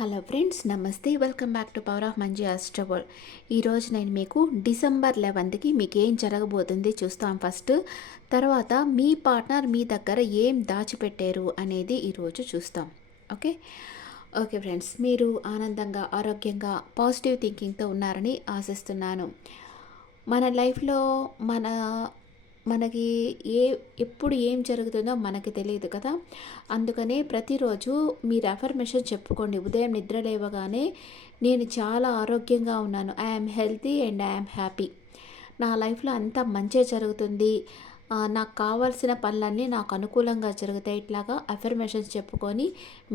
Hello friends నమస్తే. Welcome back to power of Manji అస్టబుల్ ఈరోజు నేను మీకు డిసెంబర్ లెవెన్త్కి మీకు ఏం జరగబోతుంది చూస్తాం ఫస్ట్. తర్వాత మీ పార్ట్నర్ మీ దగ్గర ఏం దాచిపెట్టారు అనేది ఈరోజు చూస్తాం. ఓకే? ఓకే ఫ్రెండ్స్ మీరు ఆనందంగా ఆరోగ్యంగా పాజిటివ్ థింకింగ్తో ఉన్నారని ఆశిస్తున్నాను. మన లైఫ్లో మన మనకి ఏ ఎప్పుడు ఏం జరుగుతుందో మనకి తెలియదు కదా. అందుకనే ప్రతిరోజు మీరు అఫర్మేషన్ చెప్పుకోండి. ఉదయం నిద్ర లేవగానే నేను చాలా ఆరోగ్యంగా ఉన్నాను. I'm healthy and I'm happy నా లైఫ్లో అంతా మంచే జరుగుతుంది. నాకు కావాల్సిన పనులన్నీ నాకు అనుకూలంగా జరుగుతాయి. ఇట్లాగా అఫర్మేషన్స్ చెప్పుకొని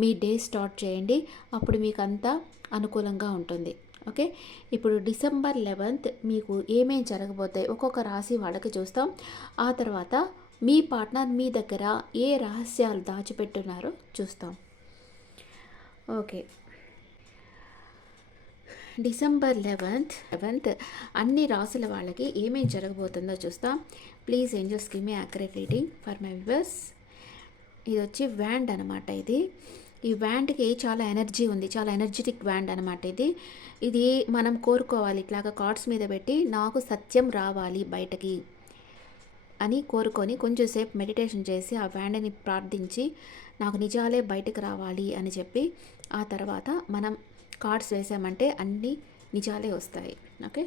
మీ డే స్టార్ట్ చేయండి. అప్పుడు మీకు అంతా అనుకూలంగా ఉంటుంది. ఓకే? ఇప్పుడు డిసెంబర్ లెవెన్త్ మీకు ఏమేమి జరగబోతాయి? ఒక్కొక్క రాశి వాళ్ళకి చూస్తాం. ఆ తర్వాత మీ పార్ట్నర్ మీ దగ్గర ఏ రహస్యాలు దాచిపెట్టున్నారో చూస్తాం. ఓకే. డిసెంబర్ లెవెన్త్ లెవెన్త్ అన్ని రాసుల వాళ్ళకి ఏమేం జరగబోతుందో చూస్తాం. Please angels give me accurate reading for my viewers. ఇది వచ్చి వ్యాండ్ అనమాట ఇది. ఈ వ్యాండ్కి చాలా ఎనర్జీ ఉంది. చాలా ఎనర్జెటిక్ వ్యాండ్ అనమాట ఇది. ఇది మనం కోరుకోవాలి. ఇట్లాగా కార్డ్స్ మీద పెట్టి నాకు సత్యం రావాలి బయటకి అని కోరుకొని కొంచెంసేపు మెడిటేషన్ చేసి ఆ వ్యాండ్ని ప్రార్థించి నాకు నిజాలే బయటకు రావాలి అని చెప్పి ఆ తర్వాత మనం కార్డ్స్ వేసామంటే అన్నీ నిజాలే వస్తాయి. ఓకే?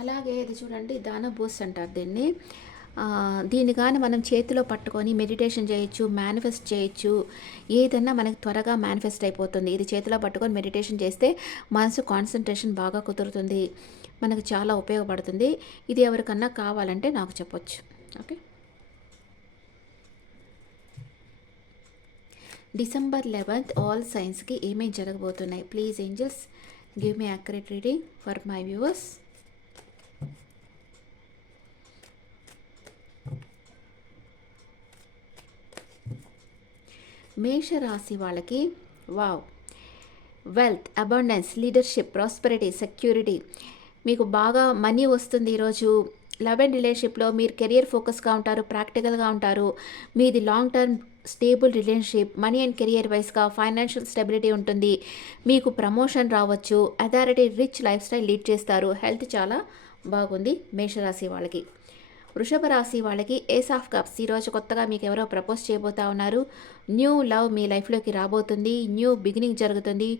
అలాగే ఇది చూడండి దాన అంటారు దీన్ని. దీన్ని కానీ మనం చేతిలో పట్టుకొని మెడిటేషన్ చేయొచ్చు మేనిఫెస్ట్ చేయొచ్చు. ఏదన్నా మనకు త్వరగా మేనిఫెస్ట్ అయిపోతుంది. ఇది చేతిలో పట్టుకొని మెడిటేషన్ చేస్తే మనసు కాన్సన్ట్రేషన్ బాగా కుదురుతుంది. మనకు చాలా ఉపయోగపడుతుంది. ఇది ఎవరికన్నా కావాలంటే నాకు చెప్పొచ్చు. ఓకే? డిసెంబర్ లెవెన్త్ ఆల్ సైన్స్కి ఏమేమి జరగబోతున్నాయి? Please angels give me accurate reading for my viewers మేషరాశి వాళ్ళకి wow. Wealth abundance leadership prosperity security మీకు బాగా మనీ వస్తుంది ఈరోజు. లవ్ అండ్ రిలేషన్షిప్లో మీరు కెరియర్ ఫోకస్గా ఉంటారు ప్రాక్టికల్గా ఉంటారు. మీది long term stable relationship money and career వైస్గా ఫైనాన్షియల్ స్టెబిలిటీ ఉంటుంది. మీకు ప్రమోషన్ రావచ్చు. Authority rich life style lead చేస్తారు. హెల్త్ చాలా బాగుంది మేషరాశి వాళ్ళకి. వృషభ రాశి వాళ్ళకి ఏస్ ఆఫ్ కప్స్. ఈరోజు కొత్తగా మీకు ఎవరో ప్రపోజ్ చేయబోతా ఉన్నారు. న్యూ లవ్ మీ లైఫ్లోకి రాబోతుంది. న్యూ బిగినింగ్ జరుగుతుంది.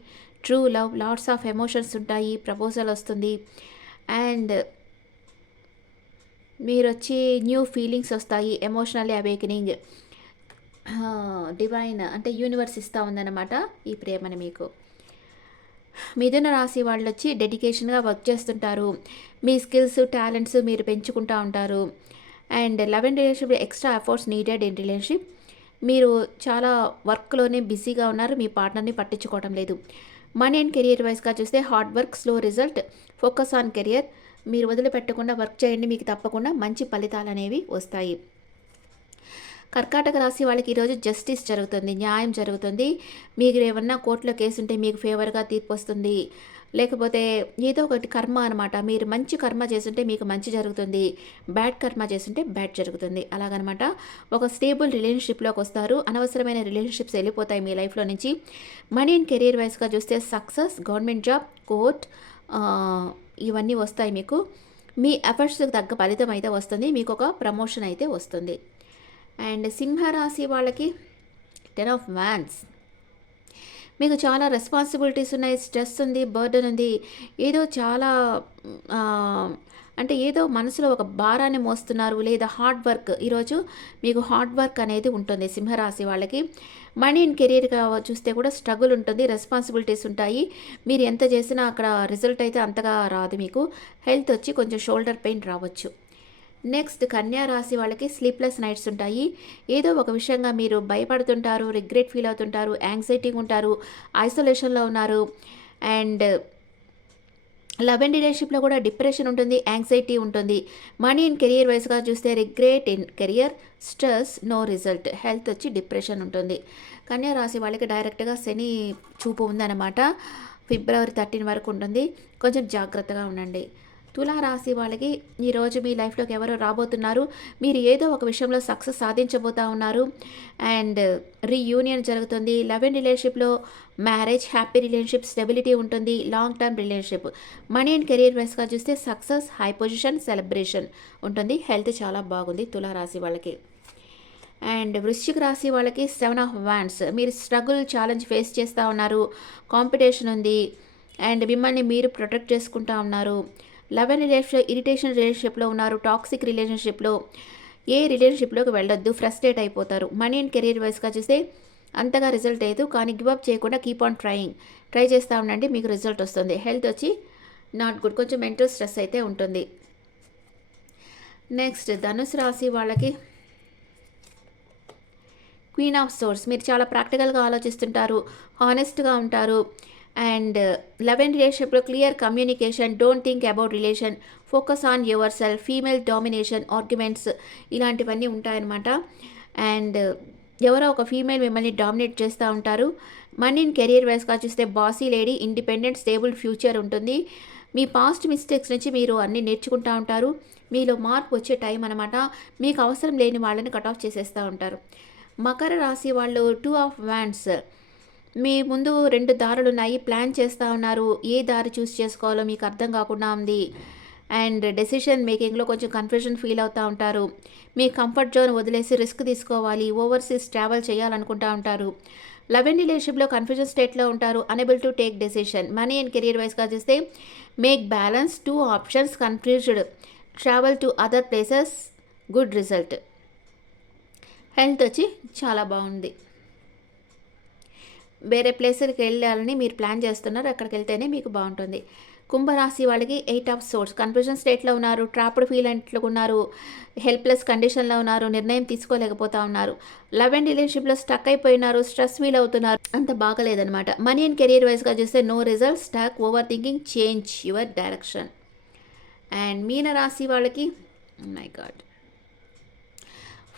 True love lots of emotions ఉంటాయి. ప్రపోజల్ వస్తుంది. అండ్ మీరు వచ్చి న్యూ ఫీలింగ్స్ వస్తాయి. ఎమోషనల్లీ అవేకనింగ్ డివైన్ అంటే యూనివర్స్ ఇస్తూ ఉందన్నమాట ఈ ప్రేమని మీకు. మిథున రాశి వాళ్ళు వచ్చి డెడికేషన్గా వర్క్ చేస్తుంటారు. మీ స్కిల్స్ టాలెంట్స్ మీరు పెంచుకుంటూ ఉంటారు. And love and relationship extra efforts needed in relationship మీరు చాలా వర్క్లోనే బిజీగా ఉన్నారు. మీ పార్ట్నర్ని పట్టించుకోవడం లేదు. మనీ అండ్ కెరియర్ వైస్గా చూస్తే hard work slow result focus on career మీరు వదిలిపెట్టకుండా వర్క్ చేయండి. మీకు తప్పకుండా మంచి ఫలితాలు అనేవి వస్తాయి. కర్కాటక రాశి వాళ్ళకి ఈరోజు జస్టిస్ జరుగుతుంది న్యాయం జరుగుతుంది. మీకు ఏమన్నా కోర్టులో కేసు ఉంటే మీకు ఫేవర్గా తీర్పు వస్తుంది. లేకపోతే ఏదో ఒకటి కర్మ అనమాట మీరు మంచి కర్మ చేస్తుంటే మీకు మంచి జరుగుతుంది. బ్యాడ్ కర్మ చేస్తుంటే బ్యాడ్ జరుగుతుంది. అలాగనమాట. ఒక స్టేబుల్ రిలేషన్షిప్లోకి వస్తారు. అనవసరమైన రిలేషన్షిప్స్ వెళ్ళిపోతాయి మీ లైఫ్లో నుంచి. మనీ అండ్ కెరీర్ వైస్గా చూస్తే సక్సెస్ గవర్నమెంట్ జాబ్ కోర్ట్ ఇవన్నీ వస్తాయి మీకు. మీ ఎఫర్ట్స్కి తగ్గ ఫలితం అయితే వస్తుంది. మీకు ఒక ప్రమోషన్ అయితే వస్తుంది. అండ్ సింహరాశి వాళ్ళకి టెన్ ఆఫ్ వ్యాన్స్ మీకు చాలా రెస్పాన్సిబిలిటీస్ ఉన్నాయి స్ట్రెస్ ఉంది బర్డన్ ఉంది. ఏదో చాలా అంటే ఏదో మనసులో ఒక భారాన్ని మోస్తున్నారు లేదా హార్డ్ వర్క్. ఈరోజు మీకు హార్డ్ వర్క్ అనేది ఉంటుంది సింహరాశి వాళ్ళకి. మనీ అండ్ కెరీర్గా చూస్తే కూడా స్ట్రగుల్ ఉంటుంది రెస్పాన్సిబిలిటీస్ ఉంటాయి. మీరు ఎంత చేసినా అక్కడ రిజల్ట్ అయితే అంతగా రాదు మీకు. హెల్త్ వచ్చి కొంచెం షోల్డర్ పెయిన్ రావచ్చు. నెక్స్ట్ కన్యా రాశి వాళ్ళకి స్లీప్లెస్ నైట్స్ ఉంటాయి. ఏదో ఒక విషయంగా మీరు భయపడుతుంటారు రిగ్రెట్ ఫీల్ అవుతుంటారు యాంగ్జైటీగా ఉంటారు ఐసోలేషన్లో ఉన్నారు. అండ్ లవ్ అండ్ రిలేషన్షిప్లో కూడా డిప్రెషన్ ఉంటుంది యాంగ్జైటీ ఉంటుంది. మనీ అండ్ కెరియర్ వైస్గా చూస్తే regret in career stress no result. Health వచ్చి డిప్రెషన్ ఉంటుంది. కన్యా రాశి వాళ్ళకి డైరెక్ట్గా శని చూపు ఉందన్నమాట. ఫిబ్రవరి థర్టీన్ వరకు ఉంటుంది. కొంచెం జాగ్రత్తగా ఉండండి. తులా రాశి వాళ్ళకి ఈరోజు మీ లైఫ్లోకి ఎవరో రాబోతున్నారు? మీరు ఏదో ఒక విషయంలో సక్సెస్ సాధించబోతా ఉన్నారు. అండ్ రీయూనియన్ జరుగుతుంది. లవ్ అండ్ రిలేషన్షిప్లో మ్యారేజ్ హ్యాపీ రిలేషన్షిప్ స్టెబిలిటీ ఉంటుంది. Long term relationship. Money and career వైస్గా చూస్తే సక్సెస్ హై పొజిషన్ సెలబ్రేషన్ ఉంటుంది. హెల్త్ చాలా బాగుంది తులా రాశి వాళ్ళకి. అండ్ వృశ్చిక రాశి వాళ్ళకి సెవెన్ ఆఫ్ వ్యాన్స్ మీరు స్ట్రగుల్ ఛాలెంజ్ ఫేస్ చేస్తూ ఉన్నారు. కాంపిటీషన్ ఉంది. అండ్ మిమ్మల్ని మీరు ప్రొటెక్ట్ చేసుకుంటా ఉన్నారు. లవ్ అండ్ రిలేషన్షిప్ ఇరిటేషన్ రిలేషన్షిప్లో ఉన్నారు టాక్సిక్ రిలేషన్షిప్లో ఏ రిలేషన్షిప్లోకి వెళ్ళొద్దు ఫ్రస్ట్రేట్ అయిపోతారు. మనీ అండ్ కెరీర్ వైస్గా చూస్తే అంతగా రిజల్ట్ లేదు కానీ గివ్ అప్ చేయకుండా కీప్ ఆన్ ట్రయింగ్. ట్రై చేస్తూ ఉండండి మీకు రిజల్ట్ వస్తుంది. హెల్త్ వచ్చి నాట్ గుడ్ కొంచెం మెంటల్ స్ట్రెస్ అయితే ఉంటుంది. నెక్స్ట్ ధనుసు రాశి వాళ్ళకి క్వీన్ ఆఫ్ సోర్స్. మీరు చాలా ప్రాక్టికల్గా ఆలోచిస్తుంటారు హానెస్ట్గా ఉంటారు. అండ్ లవ్ అండ్ రిలేషన్షిప్లో clear communication don't think about relation focus on yourself female domination arguments ఇలాంటివన్నీ ఉంటాయన్నమాట. అండ్ ఎవరో ఒక ఫీమేల్ మిమ్మల్ని డామినేట్ చేస్తూ ఉంటారు. మనీని కెరీర్ కెరియర్ వైస్గా చూస్తే bossy lady independent stable future ఉంటుంది. మీ పాస్ట్ మిస్టేక్స్ నుంచి మీరు అన్నీ నేర్చుకుంటూ ఉంటారు. మీలో మార్పు వచ్చే టైం అనమాట మీకు అవసరం లేని వాళ్ళని కట్ ఆఫ్ చేసేస్తూ ఉంటారు. మకర రాశి వాళ్ళు టూ ఆఫ్ వ్యాండ్స్ మీ ముందు రెండు దారులు ఉన్నాయి ప్లాన్ చేస్తూ ఉన్నారు. ఏ దారి చూస్ చేసుకోవాలో మీకు అర్థం కాకుండా ఉంది. అండ్ డెసిషన్ మేకింగ్లో కొంచెం కన్ఫ్యూజన్ ఫీల్ అవుతూ ఉంటారు. మీ కంఫర్ట్ జోన్ వదిలేసి రిస్క్ తీసుకోవాలి. ఓవర్సీస్ ట్రావెల్ చేయాలనుకుంటూ ఉంటారు. లవ్ అండ్ రిలేషన్షిప్లో కన్ఫ్యూజన్ స్టేట్లో ఉంటారు. Unable to take decision money and career వైస్గా చూస్తే make balance two options confused travel to other places good result health వచ్చి చాలా బాగుంది. వేరే ప్లేసులకు వెళ్ళాలని మీరు ప్లాన్ చేస్తున్నారు అక్కడికి వెళ్తేనే మీకు బాగుంటుంది. కుంభరాశి వాళ్ళకి ఎయిట్ ఆఫ్ సోర్స్. కన్ఫ్యూజన్ స్టేట్లో ఉన్నారు ట్రాప్డ్ ఫీల్ అంట్లు ఉన్నారు హెల్ప్లెస్ కండిషన్లో ఉన్నారు నిర్ణయం తీసుకోలేకపోతా ఉన్నారు. లవ్ అండ్ రిలేషన్షిప్లో స్టక్ అయిపోయినారు స్ట్రెస్ ఫీల్ అవుతున్నారు అంత బాగలేదనమాట మనీ అండ్ కెరీర్ వైజ్గా చూస్తే no result stuck over thinking change your direction. And మీన రాశి వాళ్ళకి my god.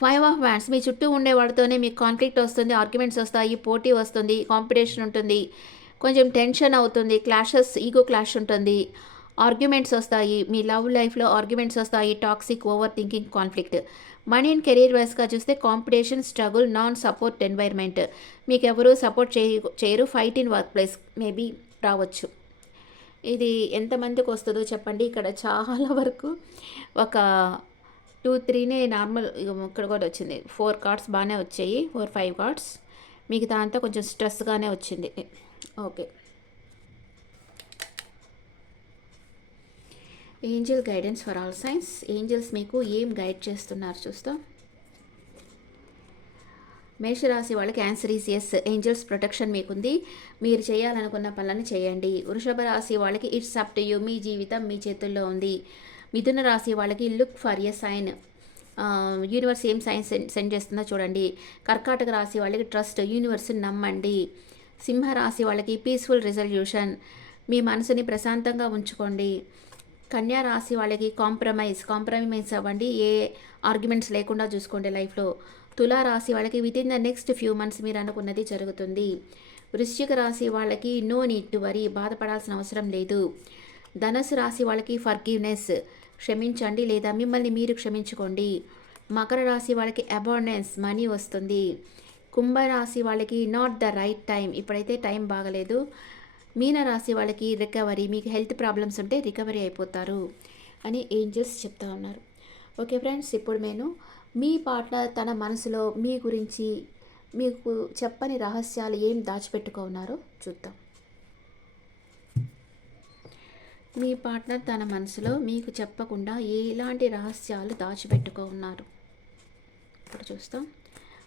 Five of wands మీ చుట్టూ ఉండేవాడితోనే మీకు కాన్ఫ్లిక్ట్ వస్తుంది ఆర్గ్యుమెంట్స్ వస్తాయి పోటీ వస్తుంది కాంపిటీషన్ ఉంటుంది. కొంచెం టెన్షన్ అవుతుంది క్లాషెస్ ఈగో క్లాష్ ఉంటుంది. ఆర్గ్యుమెంట్స్ వస్తాయి మీ లవ్ లైఫ్లో ఆర్గ్యుమెంట్స్ వస్తాయి toxic over thinking conflict money and career వైస్గా చూస్తే competition struggle non support environment మీకు ఎవరు సపోర్ట్ చేయ చేయరు fight in work place maybe రావచ్చు. ఇది ఎంతమందికి వస్తుందో చెప్పండి. ఇక్కడ చాలా వరకు ఒక టూ త్రీనే నార్మల్ ఇక్కడ కూడా వచ్చింది. ఫోర్ కార్డ్స్ బాగానే వచ్చాయి. Four five cards. మిగతా అంతా కొంచెం స్ట్రెస్గానే వచ్చింది. Okay. Angel guidance for all signs. Angels మీకు ఏం గైడ్ చేస్తున్నారు చూస్తాం. మేషరాశి వాళ్ళకి cancer is yes. Angels protection మీకుంది. మీరు చేయాలనుకున్న పనులను చేయండి. వృషభ రాశి వాళ్ళకి ఇట్స్ అప్ టు యూ. మీ జీవితం మీ చేతుల్లో ఉంది. మిథున రాశి వాళ్ళకి look for a sign universe ఏం సైన్స్ సెండ్ చేస్తుందో చూడండి. కర్కాటక రాశి వాళ్ళకి ట్రస్ట్ యూనివర్స్ని నమ్మండి. సింహ రాశి వాళ్ళకి పీస్ఫుల్ రిజల్యూషన్ మీ మనసుని ప్రశాంతంగా ఉంచుకోండి. కన్యా రాశి వాళ్ళకి కాంప్రమైజ్ కాంప్రమైజ్ అవ్వండి. ఏ ఆర్గ్యుమెంట్స్ లేకుండా చూసుకోండి లైఫ్లో తులా రాశి వాళ్ళకి within the next few months మీరు అనుకున్నది జరుగుతుంది. వృశ్చిక రాశి వాళ్ళకి నో నీడ్ టు వరీ బాధపడాల్సిన అవసరం లేదు. ధనసు రాశి వాళ్ళకి ఫర్గివ్నెస్ క్షమించండి లేదా మిమ్మల్ని మీరు క్షమించుకోండి. మకర రాశి వాళ్ళకి అబాండెన్స్ మనీ వస్తుంది. కుంభరాశి వాళ్ళకి నాట్ ద రైట్ టైం ఇప్పుడైతే టైం బాగలేదు. మీన రాశి వాళ్ళకి రికవరీ మీకు హెల్త్ ప్రాబ్లమ్స్ ఉంటే రికవరీ అయిపోతారు అని ఏంజల్స్ చెప్తా ఉన్నారు. ఓకే ఫ్రెండ్స్ ఇప్పుడు నేను మీ పార్ట్నర్ తన మనసులో మీ గురించి మీకు చెప్పని రహస్యాలు ఏం దాచిపెట్టుకో ఉన్నారో చూద్దాం. మీ పార్ట్నర్ తన మనసులో మీకు చెప్పకుండా ఎలాంటి రహస్యాలు దాచిపెట్టుకో ఉన్నారు ఇప్పుడు చూస్తాం.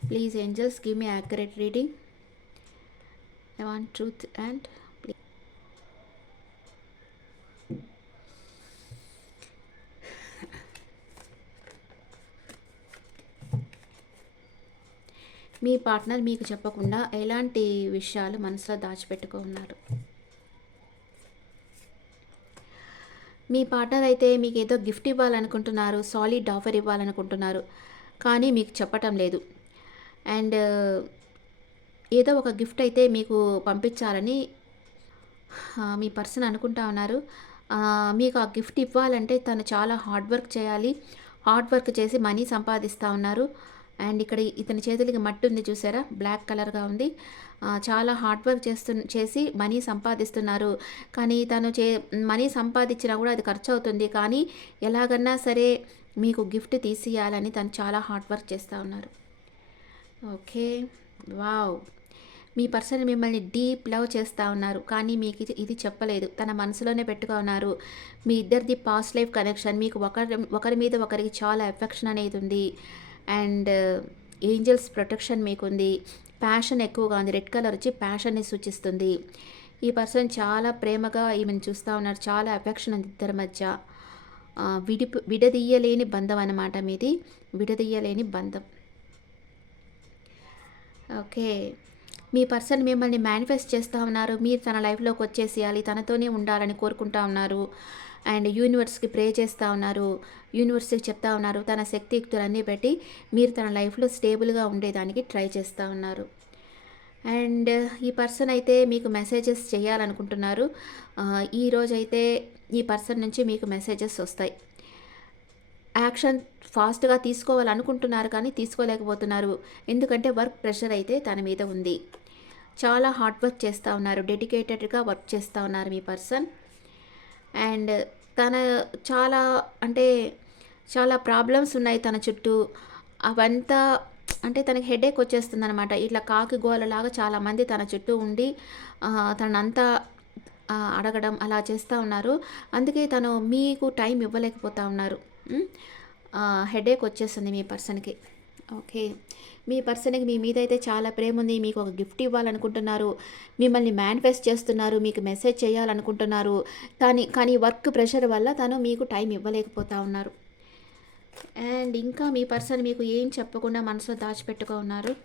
Please angels give me accurate reading I want truth and me partner మీకు చెప్పకుండా ఎలాంటి విషయాలు మనసులో దాచిపెట్టుకో ఉన్నారు మీ పార్ట్నర్ అయితే మీకు ఏదో గిఫ్ట్ ఇవ్వాలనుకుంటున్నారు సాలిడ్ ఆఫర్ ఇవ్వాలనుకుంటున్నారు కానీ మీకు చెప్పటం లేదు అండ్ ఏదో ఒక గిఫ్ట్ అయితే మీకు పంపించాలని మీ పర్సన్ అనుకుంటా ఉన్నారు మీకు ఆ గిఫ్ట్ ఇవ్వాలంటే తను చాలా హార్డ్ వర్క్ చేయాలి. హార్డ్ వర్క్ చేసి మనీ సంపాదిస్తా ఉన్నారు. అండ్ ఇక్కడ ఇతని చేతులకి మట్టి ఉంది చూసారా? బ్లాక్ కలర్‌గా ఉంది. చాలా హార్డ్ వర్క్ చేస్తు చేసి మనీ సంపాదిస్తున్నారు. కానీ తను చే మనీ సంపాదించినా కూడా అది ఖర్చు అవుతుంది కానీ ఎలాగన్నా సరే మీకు గిఫ్ట్ తీసియ్యాలని తను చాలా హార్డ్ వర్క్ చేస్తూ ఉన్నారు. ఓకే. వావ్! మీ పర్సన్ మిమ్మల్ని డీప్ లవ్ చేస్తూ ఉన్నారు. కానీ మీకు ఇది చెప్పలేదు. తన మనసులోనే పెట్టుకున్నారు. మీ ఇద్దరిది పాస్ట్ లైఫ్ కనెక్షన్. మీకు ఒకరి ఒకరి మీద ఒకరికి చాలా ఎఫెక్షన్ అనేది ఉంది. అండ్ uh, ఏంజెల్స్ ప్రొటెక్షన్ మీకుంది. ప్యాషన్ ఎక్కువగా ఉంది. రెడ్ కలర్ వచ్చి ప్యాషన్‌ని సూచిస్తుంది. ఈ పర్సన్ చాలా ప్రేమగా ఈమెను చూస్తా ఉన్నారు. చాలా అఫెక్షన్ ఉంది ఇద్దరి మధ్య. విడిపు విడదీయలేని బంధం అన్నమాట మీది. విడదీయలేని బంధం. ఓకే. మీ పర్సన్ మిమ్మల్ని మేనిఫెస్ట్ చేస్తూ ఉన్నారు. మీరు తన లైఫ్‌లోకి వచ్చేసేయాలి. తనతోనే ఉండాలని కోరుకుంటా ఉన్నారు. అండ్ యూనివర్స్‌కి ప్రే చేస్తా ఉన్నారు. యూనివర్స్‌కి చెప్తా ఉన్నారు. తన శక్తియుక్తులన్నీ పెట్టి మీరు తన లైఫ్‌లో స్టేబుల్‌గా ఉండేదానికి ట్రై చేస్తూ ఉన్నారు. అండ్ ఈ పర్సన్ అయితే మీకు మెసేజెస్ చేయాలనుకుంటున్నారు. ఆహ్, ఈరోజైతే ఈ పర్సన్ నుంచి మీకు మెసేజెస్ వస్తాయి. యాక్షన్ ఫాస్ట్‌గా తీసుకోవాలనుకుంటున్నారు కానీ తీసుకోలేకపోతున్నారు. ఎందుకంటే వర్క్ ప్రెషర్ అయితే తన మీద ఉంది. చాలా హార్డ్ వర్క్ చేస్తూ ఉన్నారు. డెడికేటెడ్‌గా వర్క్ చేస్తూ ఉన్నారు మీ పర్సన్. అండ్ తన చాలా అంటే చాలా ప్రాబ్లమ్స్ ఉన్నాయి తన చుట్టూ. అవంతా అంటే తనకి హెడేక్ వచ్చేస్తుందనమాట. ఇట్లా కాకి గోలలాగా చాలామంది తన చుట్టూ ఉండి తనంతా అడగడం అలా చేస్తూ ఉన్నారు. అందుకే తను మీకు టైం ఇవ్వలేకపోతా ఉన్నారు. హెడేక్ వచ్చేస్తుంది మీ పర్సన్‌కి. ఓకే. మీ పర్సన్‌కి మీ మీద అయితే చాలా ప్రేముంది. మీకు ఒక గిఫ్ట్ ఇవ్వాలనుకుంటున్నారు. మిమ్మల్ని మేనిఫెస్ట్ చేస్తున్నారు. మీకు మెసేజ్ చేయాలనుకుంటున్నారు. కానీ కానీ వర్క్ ప్రెషర్ వల్ల తను మీకు టైం ఇవ్వలేకపోతా ఉన్నారు. అండ్ ఇంకా మీ పర్సన్ మీకు ఏం చెప్పకుండా మనసులో దాచిపెట్టుకో ఉన్నారు.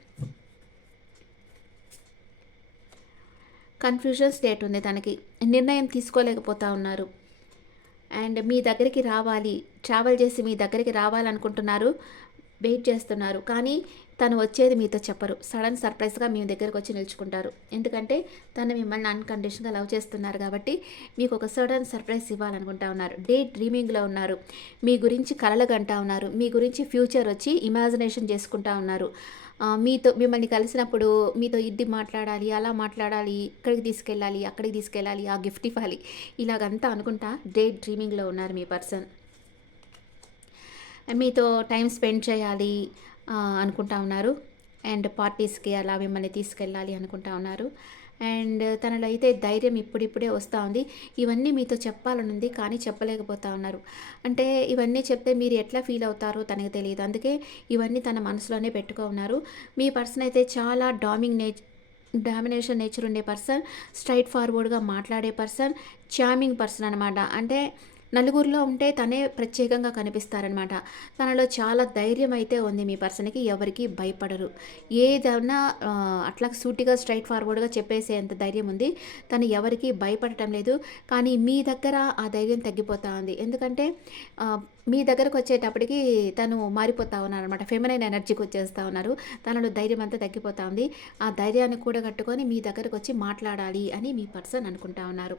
కన్‌ఫ్యూజన్ స్టేట్ ఉంది తనకి. నిర్ణయం తీసుకోలేకపోతా ఉన్నారు. అండ్ మీ దగ్గరికి రావాలి. ట్రావెల్ చేసి మీ దగ్గరికి రావాలనుకుంటున్నారు. వెయిట్ చేస్తున్నారు. కానీ తను వచ్చేది మీతో చెప్పరు. సడన్ సర్ప్రైజ్‌గా మీ దగ్గరకు వచ్చి నిలుచుకుంటారు. ఎందుకంటే తను మిమ్మల్ని అన్‌కండిషన్‌గా లవ్ చేస్తున్నారు కాబట్టి మీకు ఒక సడన్ సర్ప్రైజ్ ఇవ్వాలనుకుంటా ఉన్నారు. డే డ్రీమింగ్‌లో ఉన్నారు. మీ గురించి కలలు కంటా ఉన్నారు. మీ గురించి ఫ్యూచర్ వచ్చి ఇమాజినేషన్ చేసుకుంటా ఉన్నారు. మీతో మిమ్మల్ని కలిసినప్పుడు మీతో ఇది మాట్లాడాలి, అలా మాట్లాడాలి, ఇక్కడికి తీసుకెళ్ళాలి, అక్కడికి తీసుకెళ్ళాలి, ఆ గిఫ్ట్ ఇవ్వాలి. ఇలాగంతా అనుకుంటా డే డ్రీమింగ్‌లో ఉన్నారు మీ పర్సన్. మీతో టైం స్పెండ్ చేయాలి అనుకుంటా ఉన్నారు. అండ్ పార్టీస్‌కి అలా మిమ్మల్ని తీసుకెళ్ళాలి అనుకుంటా ఉన్నారు. అండ్ తనలో అయితే ధైర్యం ఇప్పుడిప్పుడే వస్తూ ఉంది. ఇవన్నీ మీతో చెప్పాలనుంది కానీ చెప్పలేకపోతా ఉన్నారు. అంటే ఇవన్నీ చెప్తే మీరు ఎట్లా ఫీల్ అవుతారో తనకి తెలియదు అందుకే ఇవన్నీ తన మనసులోనే పెట్టుకో ఉన్నారు. మీ పర్సన్ అయితే చాలా డామింగ్ నేచ్ డామినేషన్ నేచర్ ఉండే పర్సన్. స్ట్రైట్ ఫార్వర్డ్‌గా మాట్లాడే పర్సన్. చామింగ్ పర్సన్ అనమాట. అంటే నలుగురిలో ఉంటే తనే ప్రత్యేకంగా కనిపిస్తారనమాట. తనలో చాలా ధైర్యం అయితే ఉంది మీ పర్సన్‌కి. ఎవరికీ భయపడరు. ఏదైనా అట్లా సూటిగా స్ట్రైట్ ఫార్వర్డ్‌గా చెప్పేసేంత ధైర్యం ఉంది. తను ఎవరికీ భయపడటం లేదు. కానీ మీ దగ్గర ఆ ధైర్యం తగ్గిపోతా ఉంది. ఎందుకంటే మీ దగ్గరకు వచ్చేటప్పటికి తను మారిపోతా ఉన్నారనమాట. ఫెమినైన్ ఎనర్జీకి వచ్చేస్తా ఉన్నారు. తనలో ధైర్యం అంతా తగ్గిపోతా ఉంది. ఆ ధైర్యాన్ని కూడగట్టుకొని మీ దగ్గరకు వచ్చి మాట్లాడాలి అని మీ పర్సన్ అనుకుంటా ఉన్నారు.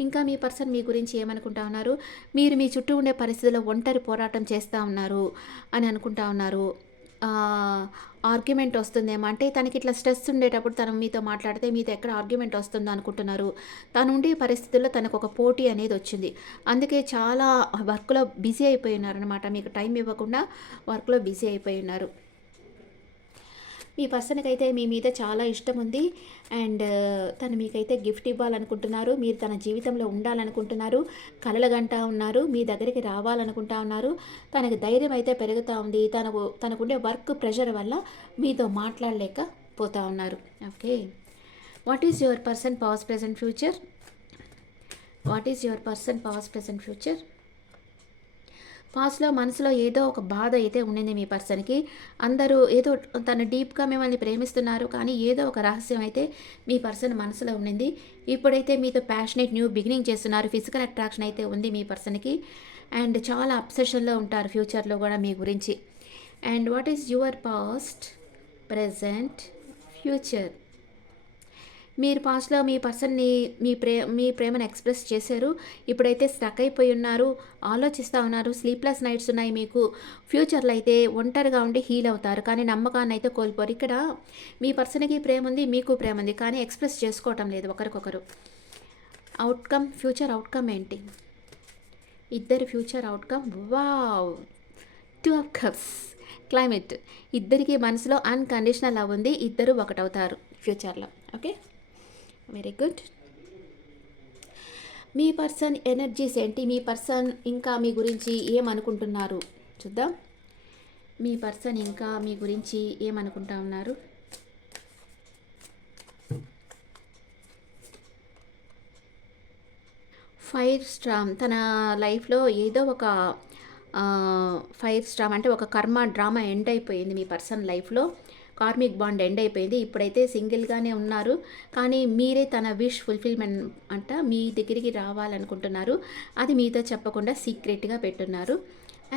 ఇంకా మీ పర్సన్ మీ గురించి ఏమనుకుంటా ఉన్నారు? మీరు మీ చుట్టూ ఉండే పరిస్థితుల్లో ఒంటరి పోరాటం చేస్తా ఉన్నారు అని అనుకుంటా ఉన్నారు. ఆర్గ్యుమెంట్ వస్తుందేమో అంటే తనకి ఇట్లా స్ట్రెస్ ఉండేటప్పుడు తను మీతో మాట్లాడితే మీతో ఎక్కడ ఆర్గ్యుమెంట్ వస్తుందో అనుకుంటున్నారు. తను ఉండే పరిస్థితుల్లో తనకు ఒక పోటీ అనేది వచ్చింది. అందుకే చాలా వర్క్‌లో బిజీ అయిపోయి ఉన్నారనమాట. మీకు టైం ఇవ్వకుండా వర్క్‌లో బిజీ అయిపోయి ఉన్నారు. మీ పర్సన్‌కి అయితే మీ మీద చాలా ఇష్టం ఉంది. అండ్ తను మీకైతే గిఫ్ట్ ఇవ్వాలనుకుంటున్నారు. మీరు తన జీవితంలో ఉండాలనుకుంటున్నారు. కలలుగంటా ఉన్నారు. మీ దగ్గరికి రావాలనుకుంటా ఉన్నారు. తనకి ధైర్యం అయితే పెరుగుతూ ఉంది. తనకు తనకుండే వర్క్ ప్రెషర్ వల్ల మీతో మాట్లాడలేక పోతా ఉన్నారు. Okay. What is your person past, present future? What is your person past, present future? పాస్ట్‌లో మనసులో ఏదో ఒక బాధ అయితే ఉండింది మీ పర్సన్‌కి. అందరూ ఏదో తను డీప్‌గా మిమ్మల్ని ప్రేమిస్తున్నారు. కానీ ఏదో ఒక రహస్యం అయితే మీ పర్సన్ మనసులో ఉండింది. ఇప్పుడైతే మీతో ప్యాషనేట్ న్యూ బిగినింగ్ చేస్తున్నారు. ఫిజికల్ అట్రాక్షన్ అయితే ఉంది మీ పర్సన్‌కి. అండ్ చాలా అబ్సెషన్‌లో ఉంటారు ఫ్యూచర్‌లో కూడా మీ గురించి. And what is your past, present, future? మీరు పాస్ట్‌లో మీ పర్సన్‌ని మీ ప్రే మీ ప్రేమను ఎక్స్‌ప్రెస్ చేశారు. ఇప్పుడైతే స్ట్రక్ అయిపోయి ఉన్నారు. ఆలోచిస్తూ ఉన్నారు. స్లీప్‌లెస్ నైట్స్ ఉన్నాయి మీకు. ఫ్యూచర్‌లో అయితే ఒంటరిగా ఉండి హీల్ అవుతారు. కానీ నమ్మకాన్ని అయితే కోల్పోరు. ఇక్కడ మీ పర్సన్‌కి ప్రేమ ఉంది మీకు ప్రేమ ఉంది కానీ ఎక్స్‌ప్రెస్ చేసుకోవటం లేదు ఒకరికొకరు. అవుట్‌కమ్ ఫ్యూచర్ అవుట్‌కమ్ ఏంటి? ఇద్దరి future outcome wow! Two of cups climate ఇద్దరికి మనసులో అన్‌కండిషనల్ లవ్ ఉంది. ఇద్దరు ఒకటవుతారు ఫ్యూచర్‌లో. ఓకే. Very good. మీ పర్సన్ ఎనర్జీస్ ఏంటి? మీ పర్సన్ ఇంకా మీ గురించి ఏమనుకుంటున్నారు? చూద్దాం. మీ పర్సన్ ఇంకా మీ గురించి ఏమనుకుంటా ఉన్నారు? ఫైర్ స్ట్రామ్ తన లైఫ్‌లో ఏదో ఒక ఫైర్ స్ట్రామ్ అంటే ఒక కర్మ డ్రామా ఎండ్ అయిపోయింది మీ పర్సన్ లైఫ్‌లో. కార్మిక్ బాండ్ ఎండ్ అయిపోయింది. ఇప్పుడైతే సింగిల్‌గానే ఉన్నారు. కానీ మీరే తన విష్ ఫుల్‌ఫిల్‌మెంట్ అంట మీ దగ్గరికి రావాలనుకుంటున్నారు. అది మీతో చెప్పకుండా సీక్రెట్‌గా పెట్టున్నారు.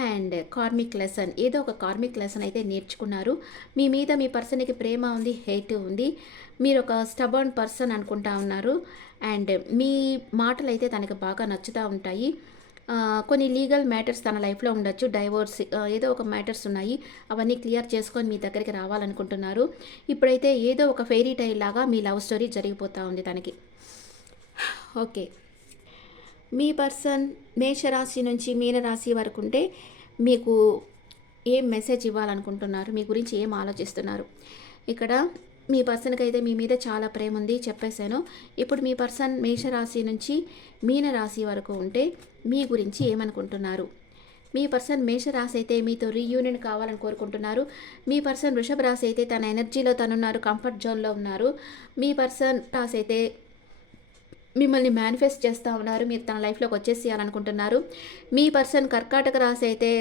అండ్ కార్మిక్ లెసన్ ఏదో ఒక కార్మిక్ లెసన్ అయితే నేర్చుకున్నారు. మీ మీద మీ పర్సన్‌కి ప్రేమ ఉంది. హేట్ ఉంది. మీరు ఒక స్టబర్న్ పర్సన్ అనుకుంటా ఉన్నారు. అండ్ మీ మాటలు అయితే తనకు బాగా నచ్చుతూ ఉంటాయి. కొన్ని లీగల్ మ్యాటర్స్ తన లైఫ్‌లో ఉండొచ్చు. డైవోర్స్ ఏదో ఒక మ్యాటర్స్ ఉన్నాయి. అవన్నీ క్లియర్ చేసుకొని మీ దగ్గరికి రావాలనుకుంటున్నారు. ఇప్పుడైతే ఏదో ఒక ఫెయిరీ టైల్ లాగా మీ లవ్ స్టోరీ జరిగిపోతూ ఉంది తనకి. ఓకే. మీ పర్సన్ మేషరాశి నుంచి మీనరాశి వరకుంటే మీకు ఏం మెసేజ్ ఇవ్వాలనుకుంటున్నారు? మీ గురించి ఏం ఆలోచిస్తున్నారు? ఇక్కడ మీ పర్సన్కి అయితే మీ మీద చాలా ప్రేమ ఉంది చెప్పేశాను ఇప్పుడు మీ పర్సన్ మేషరాశి నుంచి మీనరాశి వరకు ఉంటే మీ గురించి ఏమనుకుంటున్నారు? మీ పర్సన్ మేషరాశి అయితే మీతో రీయూనియన్ కావాలని కోరుకుంటున్నారు. మీ పర్సన్ వృషభ రాశి అయితే తన ఎనర్జీలో తనున్నారు. కంఫర్ట్ జోన్‌లో ఉన్నారు. మీ పర్సన్ రాశి అయితే మిమ్మల్ని మేనిఫెస్ట్ చేస్తా ఉన్నారు. మీరు తన లైఫ్‌లోకి వచ్చేసేయాలనుకుంటున్నారు. మీ పర్సన్ కర్కాటక రాశి అయితే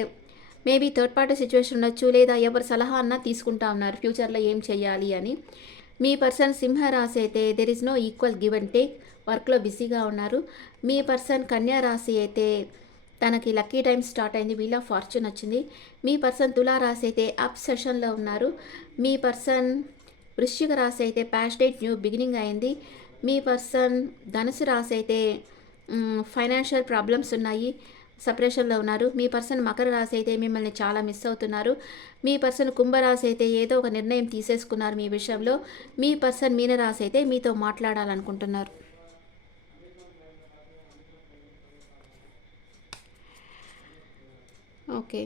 మేబీ థర్డ్ పార్టీ సిచ్యువేషన్ ఉండొచ్చు. లేదా ఎవరి సలహా అన్నా తీసుకుంటా ఉన్నారు. ఫ్యూచర్‌లో ఏం చేయాలి అని. మీ పర్సన్ సింహరాశి అయితే there is no equal give and take. వర్క్‌లో బిజీగా ఉన్నారు. మీ పర్సన్ కన్యా రాశి అయితే తనకి లక్కీ టైమ్ స్టార్ట్ అయింది. వీల్ ఆఫ్ ఫార్చ్యూన్ వచ్చింది. మీ పర్సన్ తులా అయితే అయితే అబ్సెషన్‌లో ఉన్నారు. మీ పర్సన్ వృశ్చిక రాశి అయితే ప్యాషనేట్ న్యూ బిగినింగ్ అయింది. మీ పర్సన్ ధనుసు రాశి అయితే ఫైనాన్షియల్ ప్రాబ్లమ్స్ ఉన్నాయి. సపరేషన్లో ఉన్నారు. మీ పర్సన్ మకర రాశి అయితే మిమ్మల్ని చాలా మిస్ అవుతున్నారు. మీ పర్సన్ కుంభరాశి అయితే ఏదో ఒక నిర్ణయం తీసేసుకున్నారు మీ విషయంలో. మీ పర్సన్ మీనరాశి అయితే మీతో మాట్లాడాలనుకుంటున్నారు. Okay.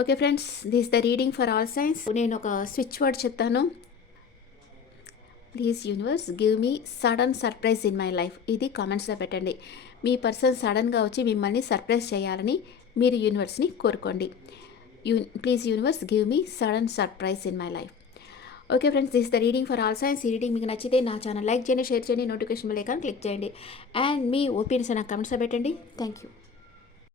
Okay friends. This the reading for all signs. నేను ఒక స్విచ్ వర్డ్ చెప్తాను. Please universe give me sudden surprise in my life. ఇది కామెంట్స్‌లో పెట్టండి. మీ పర్సన్ సడన్‌గా వచ్చి మిమ్మల్ని సర్ప్రైజ్ చేయాలని మీరు యూనివర్స్‌ని కోరుకోండి. You please universe give me sudden surprise in my life. Okay friends. This the reading for all signs. ఈ రీడింగ్ మీకు నచ్చితే నా ఛానల్ లైక్ చేయండి, షేర్ చేయండి, నోటిఫికేషన్ బెల్ ఐకాన్ క్లిక్ చేయండి. అండ్ మీ ఒపీనియన్స్ నాకు కమెంట్స్లో పెట్టండి. Thank you.